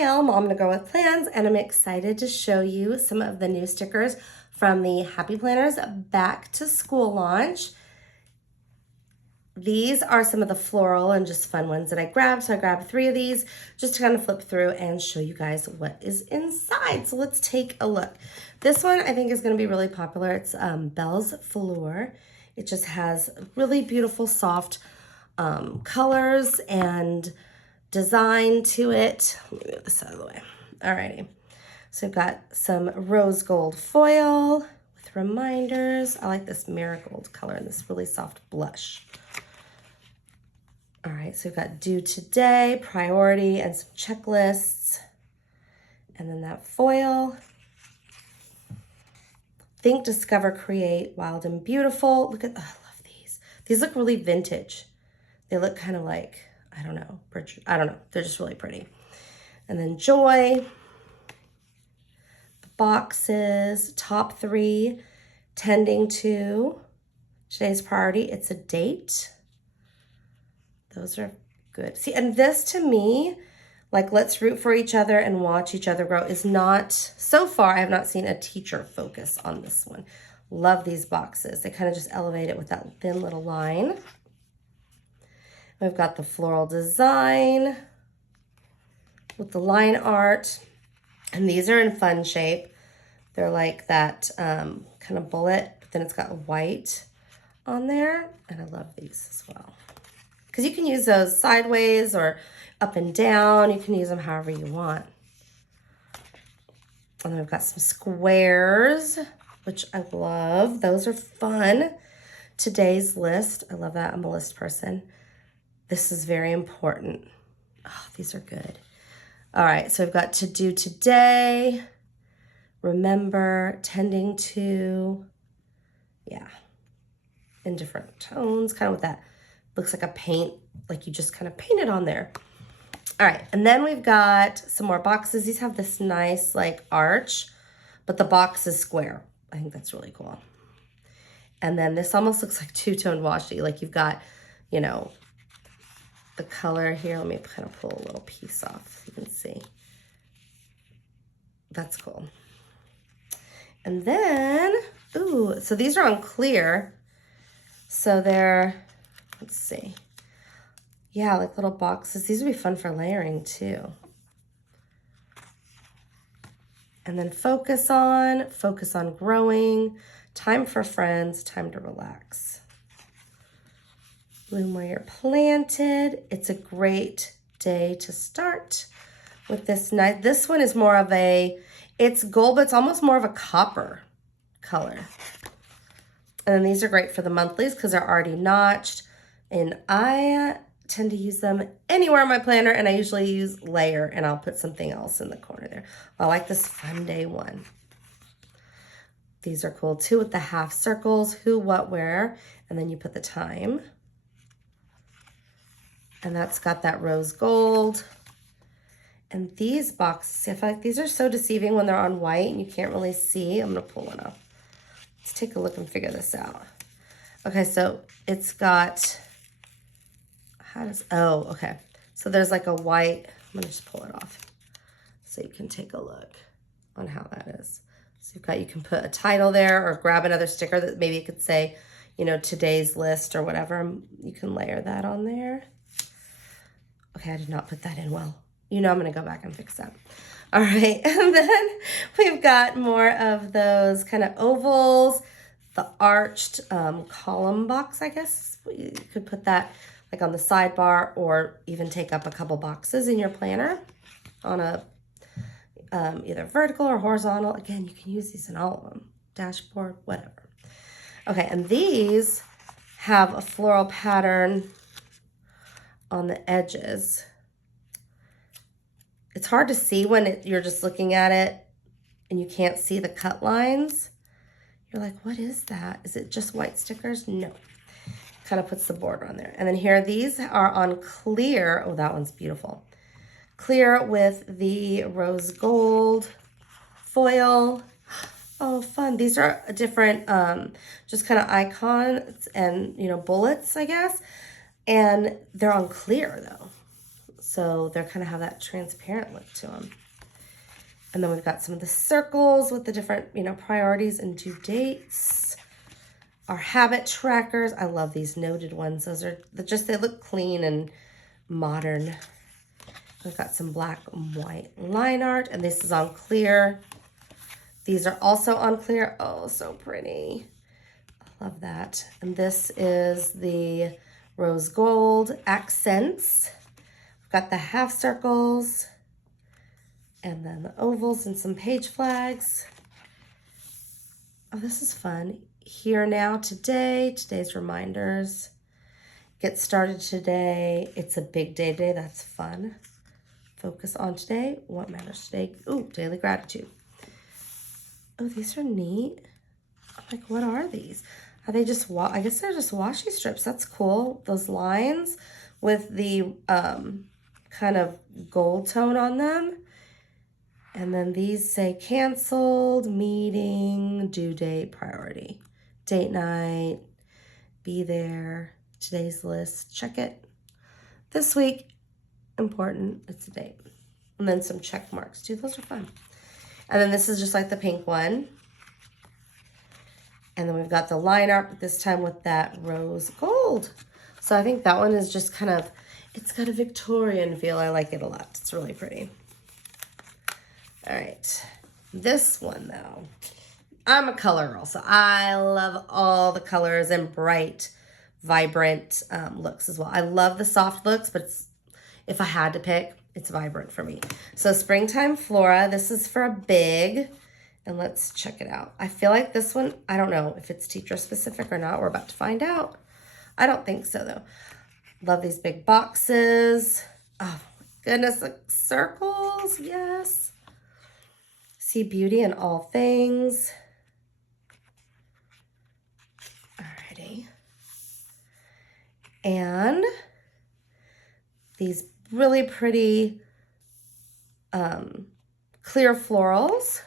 Hi y'all, Momandagirlwithplans, and I'm excited to show you some of the new stickers from the Happy Planners Back to School launch. These are some of the floral and just fun ones that I grabbed. So I grabbed 3 of these just to kind of flip through and show you guys what is inside. So let's take a look. This one I think is going to be really popular. It's Belle's Flora. It just has really beautiful soft colors and design to it. Let me move this out of the way. Alrighty. So I've got some rose gold foil with reminders. I like this marigold color and this really soft blush. All right, so we've got due today, priority, and some checklists. And then that foil. Think, discover, create, wild and beautiful. Look at, oh, I love these. These look really vintage. They look kind of like, I don't know. They're just really pretty. And then joy. The boxes, top 3, tending to, today's priority, it's a date. Those are good. See, and this to me, like let's root for each other and watch each other grow is not, so far I have not seen a teacher focus on this one. Love these boxes. They kind of just elevate it with that thin little line. We've got the floral design with the line art. And these are in fun shape. They're like that kind of bullet, but then it's got white on there. And I love these as well. Because you can use those sideways or up and down. You can use them however you want. And then we've got some squares, which I love. Those are fun. Today's list. I love that. I'm a list person. This is very important. Oh, these are good. All right, so we've got to do today, remember, tending to, yeah, in different tones, kind of with that, looks like a paint, like you just kind of painted on there. All right, and then we've got some more boxes. These have this nice like arch, but the box is square. I think that's really cool. And then this almost looks like two-toned washi, like you've got, you know, the color here. Let me kind of pull a little piece off so you can see. That's cool. And then, ooh, so these are on clear. So they're, let's see. Yeah, like little boxes. These would be fun for layering too. And then focus on growing, time for friends, time to relax. Bloom where you're planted. It's a great day to start with this night. This one is more of a, it's gold, but it's almost more of a copper color. And then these are great for the monthlies because they're already notched. And I tend to use them anywhere in my planner, and I usually use layer, and I'll put something else in the corner there. I like this fun day one. These are cool too with the half circles, who, what, where, and then you put the time. And that's got that rose gold. And these boxes, I feel like these are so deceiving when they're on white and you can't really see. I'm gonna pull one up. Let's take a look and figure this out. Okay, so it's got, oh, okay. So there's like a white, I'm gonna just pull it off so you can take a look on how that is. So you can put a title there or grab another sticker that maybe it could say, you know, today's list or whatever. You can layer that on there. Okay, I did not put that in well. You know I'm gonna go back and fix that. All right, and then we've got more of those kind of ovals, the arched column box, I guess. You could put that like on the sidebar or even take up a couple boxes in your planner on a either vertical or horizontal. Again, you can use these in all of them, dashboard, whatever. Okay, and these have a floral pattern on the edges. It's hard to see when you're just looking at it and you can't see the cut lines. You're like, what is that? Is it just white stickers? No. Kind of puts the border on there. And then here, these are on clear. Oh, that one's beautiful. Clear with the rose gold foil. Oh, fun. These are different, just kind of icons and, you know, bullets, I guess. And they're on clear though. So they're kind of have that transparent look to them. And then we've got some of the circles with the different, you know, priorities and due dates. Our habit trackers. I love these noted ones. Those are just, they look clean and modern. We've got some black and white line art, and this is on clear. These are also on clear. Oh, so pretty. I love that. And this is the rose gold accents. We've got the half circles, and then the ovals and some page flags. Oh, this is fun. Here now, today, today's reminders. Get started today. It's a big day today. That's fun. Focus on today. What matters today? Ooh, daily gratitude. Oh, these are neat. I'm like, what are these? Are they just, I guess they're just washi strips. That's cool. Those lines with the kind of gold tone on them. And then these say canceled, meeting, due date, priority. Date night, be there, today's list, check it. This week, important, it's a date. And then some check marks too, those are fun. And then this is just like the pink one. And then we've got the line art, but this time with that rose gold. So I think that one is just kind of, it's got a Victorian feel. I like it a lot. It's really pretty. All right, this one though, I'm a color girl, so I love all the colors and bright, vibrant looks as well. I love the soft looks, but if I had to pick, it's vibrant for me. So Springtime Flora, this is for a big, and let's check it out. I feel like this one, I don't know if it's teacher specific or not. We're about to find out. I don't think so though. Love these big boxes. Oh my goodness, like circles, yes. See beauty in all things. Alrighty. And these really pretty clear florals.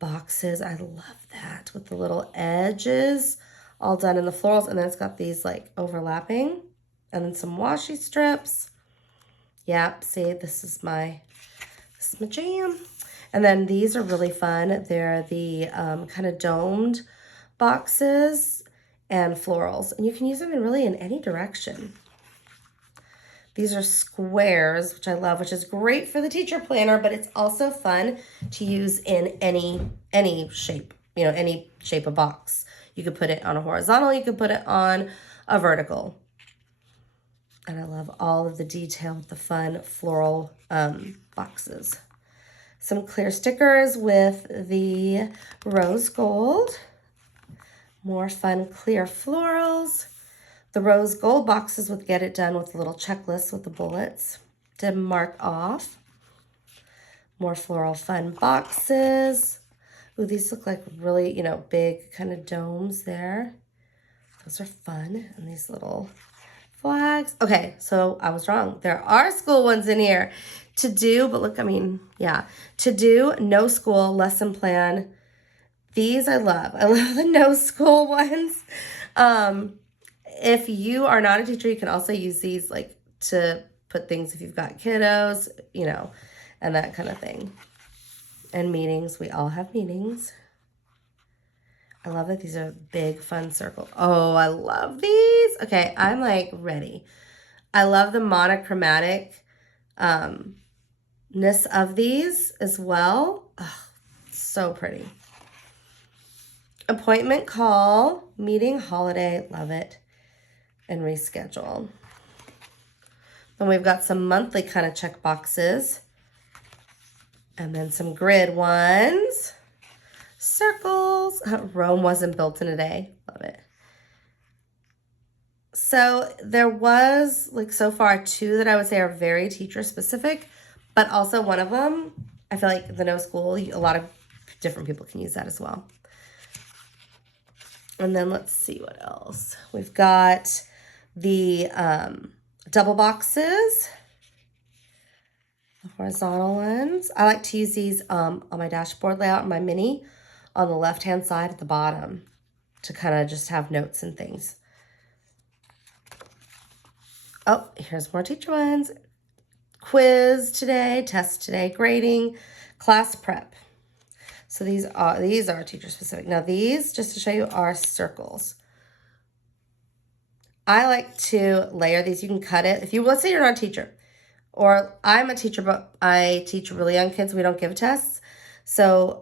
Boxes, I love that with the little edges all done in the florals. And then it's got these like overlapping and then some washi strips. Yep, see, this is my jam. And then these are really fun. They're the kind of domed boxes and florals. And you can use them in any direction. These are squares, which I love, which is great for the teacher planner, but it's also fun to use in any shape, you know, any shape of box. You could put it on a horizontal, you could put it on a vertical. And I love all of the detail with the fun floral boxes. Some clear stickers with the rose gold. More fun clear florals. The rose gold boxes with get it done with a little checklist with the bullets to mark off. More floral fun boxes. Ooh, these look like really, you know, big kind of domes there. Those are fun. And these little flags. Okay, so I was wrong. There are school ones in here to do, but look, I mean, yeah. To do, no school, lesson plan. These I love. I love the no school ones. If you are not a teacher, you can also use these like to put things if you've got kiddos, you know, and that kind of thing. And meetings, we all have meetings. I love that these are big, fun circles. Oh, I love these. Okay, I'm like ready. I love the monochromatic ness of these as well. Oh, so pretty. Appointment call, meeting, holiday, love it. And reschedule. Then we've got some monthly kind of check boxes. And then some grid ones. Circles. Rome wasn't built in a day. Love it. So there was, like so far, 2 that I would say are very teacher specific. But also one of them, I feel like the no school, a lot of different people can use that as well. And then let's see what else. We've got the double boxes, the horizontal ones. I like to use these on my dashboard layout, my mini, on the left-hand side at the bottom to kind of just have notes and things. Oh, here's more teacher ones. quiz today, test today, grading, class prep. So these are teacher specific. Now these, just to show you, are circles. I like to layer these. You can cut it. If you, let's say you're not a teacher, or I'm a teacher, but I teach really young kids. We don't give tests. So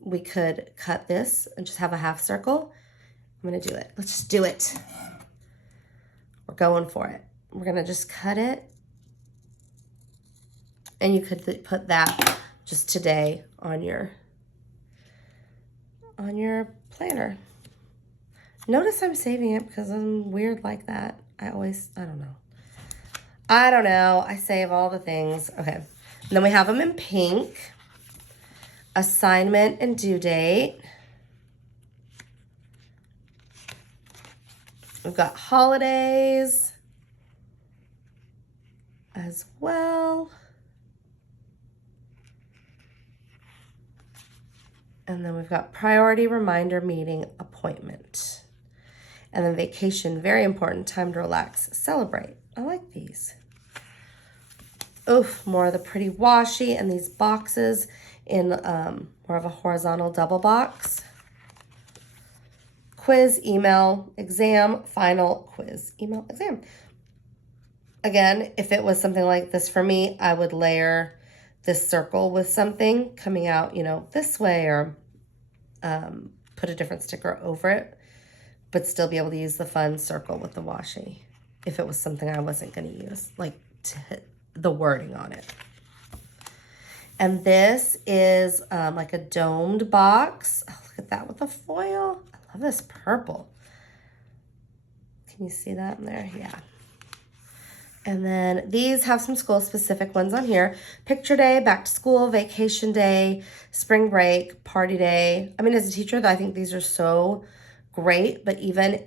we could cut this and just have a half circle. I'm going to do it. Let's just do it. We're going for it. We're going to just cut it. And you could put that just today on your planner. Notice I'm saving it because I'm weird like that. I don't know. I save all the things. Okay. And then we have them in pink. Assignment and due date. We've got holidays as well. And then we've got priority, reminder, meeting, appointment. And then vacation, very important, time to relax, celebrate. I like these. Oof, more of the pretty washi, and these boxes in more of a horizontal double box. Quiz, email, exam, final, quiz, email, exam. Again, if it was something like this for me, I would layer this circle with something coming out, this way, or put a different sticker over it, but still be able to use the fun circle with the washi if it was something I wasn't going to use, like the wording on it. And this is like a domed box. Oh, look at that with the foil. I love this purple. Can you see that in there? Yeah. And then these have some school-specific ones on here. Picture day, back to school, vacation day, spring break, party day. I mean, as a teacher, I think these are so great. But even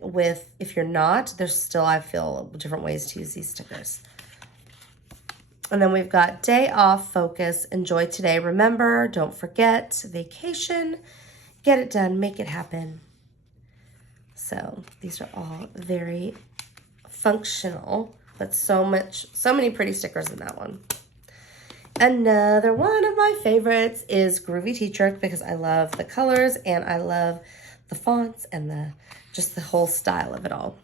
if you're not, there's still, I feel, different ways to use these stickers. And then we've got day off, focus, enjoy today, remember, don't forget, vacation, get it done, make it happen. So these are all very functional. But so many pretty stickers in that one. Another one of my favorites is Groovy Teacher, because I love the colors and I love the fonts and just the whole style of it all.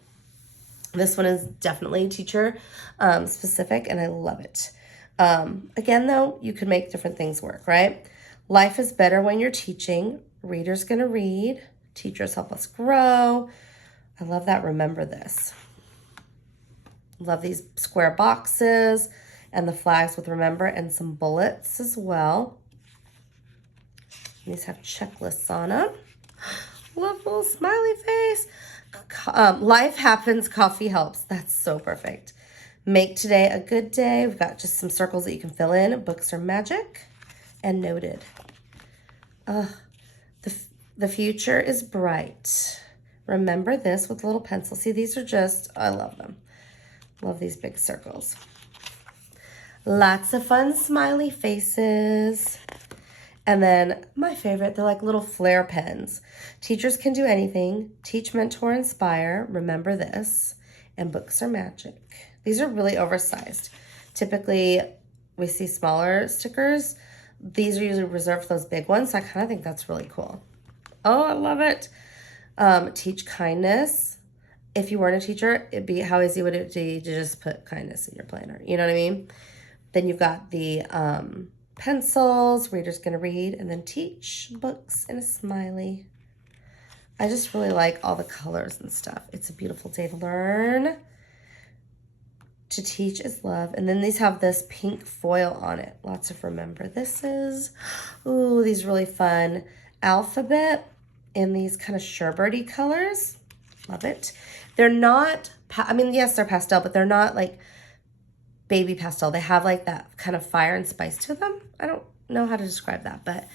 This one is definitely teacher specific, and I love it. Again, though, you could make different things work, right? Life is better when you're teaching. Reader's gonna read. Teachers help us grow. I love that. Remember this. Love these square boxes and the flags with remember and some bullets as well. These have checklists on them. Love little smiley face. Life happens, coffee helps. That's so perfect. Make today a good day. We've got just some circles that you can fill in. Books are magic. And noted. The future is bright. Remember this with a little pencil. See, these are just, I love them. Love these big circles. Lots of fun smiley faces. And then my favorite, they're like little flare pens. Teachers can do anything. Teach, mentor, inspire. Remember this. And books are magic. These are really oversized. Typically, we see smaller stickers. These are usually reserved for those big ones. So I kind of think that's really cool. Oh, I love it. Teach kindness. If you weren't a teacher, it'd be, how easy would it be to just put kindness in your planner? You know what I mean? Then you've got the pencils, reader's gonna read, and then teach, books, and a smiley. I just really like all the colors and stuff. It's a beautiful day to learn. To teach is love. And then these have this pink foil on it. Lots of remember this's. Ooh, these really fun alphabet in these kind of sherbety colors. Love it. They're not, I mean, yes, they're pastel, but they're not like baby pastel. They have like that kind of fire and spice to them. I don't know how to describe that, but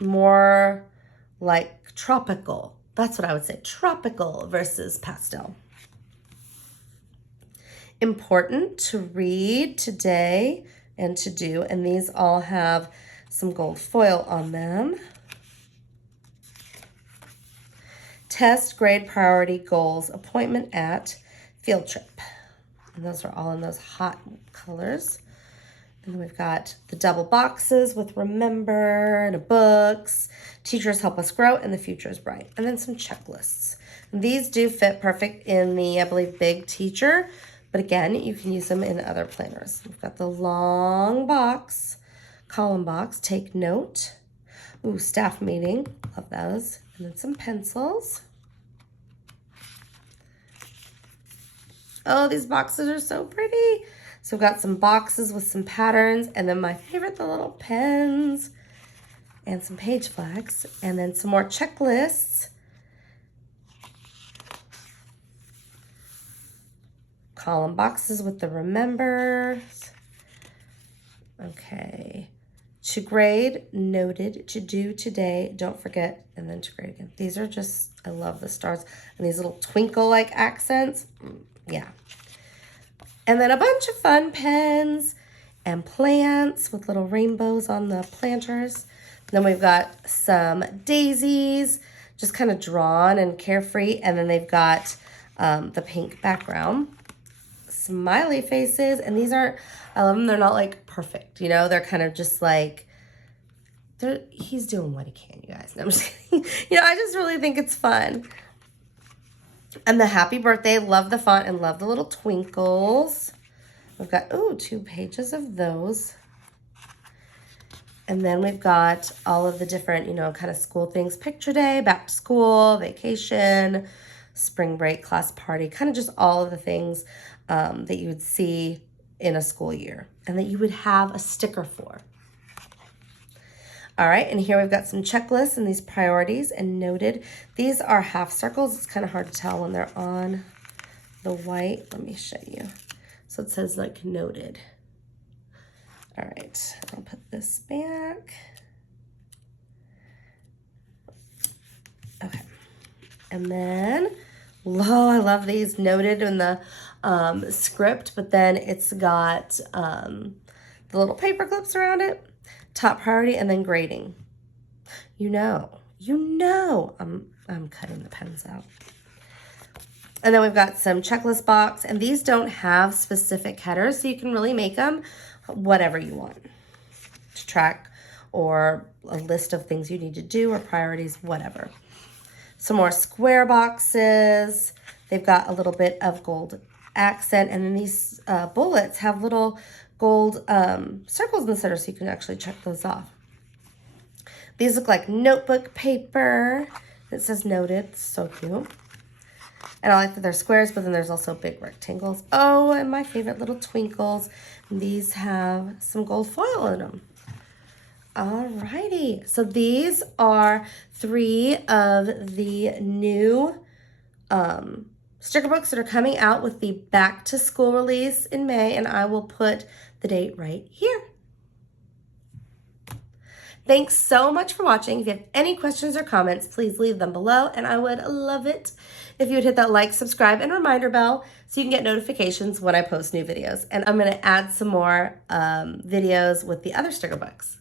more like tropical. That's what I would say, tropical versus pastel. Important to read today and to do, and these all have some gold foil on them. Test, grade, priority, goals, appointment at, field trip. And those are all in those hot colors. And then we've got the double boxes with remember and books. Teachers help us grow and the future is bright. And then some checklists. And these do fit perfect in the, I believe, big teacher. But again, you can use them in other planners. We've got the long box, column box, take note. Ooh, staff meeting, love those. And then some pencils. Oh, these boxes are so pretty. So we've got some boxes with some patterns, and then my favorite, the little pens, and some page flags, and then some more checklists. Column boxes with the remembers. Okay. To grade, noted, to do today, don't forget, and then to grade again. These are just, I love the stars, and these little twinkle-like accents. Yeah. And then a bunch of fun pens and plants with little rainbows on the planters. Then we've got some daisies, just kind of drawn and carefree. And then they've got the pink background. Smiley faces. And these aren't, I love them. They're not like perfect, you know. They're kind of just like, he's doing what he can, you guys. No, I'm just kidding. You know, I just really think it's fun. And the happy birthday, love the font and love the little twinkles. We've got, ooh, 2 pages of those. And then we've got all of the different, you know, kind of school things. Picture day, back to school, vacation, spring break, class party. Kind of just all of the things that you would see in a school year. And that you would have a sticker for. All right, and here we've got some checklists and these priorities and noted. These are half circles. It's kind of hard to tell when they're on the white. Let me show you. So it says like noted. All right, I'll put this back. Okay, and then, I love these noted in the script, but then it's got the little paper clips around it. Top priority and then grading. You know, I'm cutting the pens out. And then we've got some checklist box, and these don't have specific headers, so you can really make them whatever you want to track, or a list of things you need to do, or priorities, whatever. Some more square boxes. They've got a little bit of gold accent, and then these bullets have little gold circles in the center, so you can actually check those off. These look like notebook paper. It says noted. So cute. And I like that they're squares, but then there's also big rectangles. Oh, and my favorite little twinkles. These have some gold foil in them. Alrighty. So these are 3 of the new sticker books that are coming out with the back to school release in May, and I will put the date right here. Thanks so much for watching. If you have any questions or comments, please leave them below, and I would love it if you would hit that like, subscribe, and reminder bell so you can get notifications when I post new videos. And I'm going to add some more videos with the other sticker books.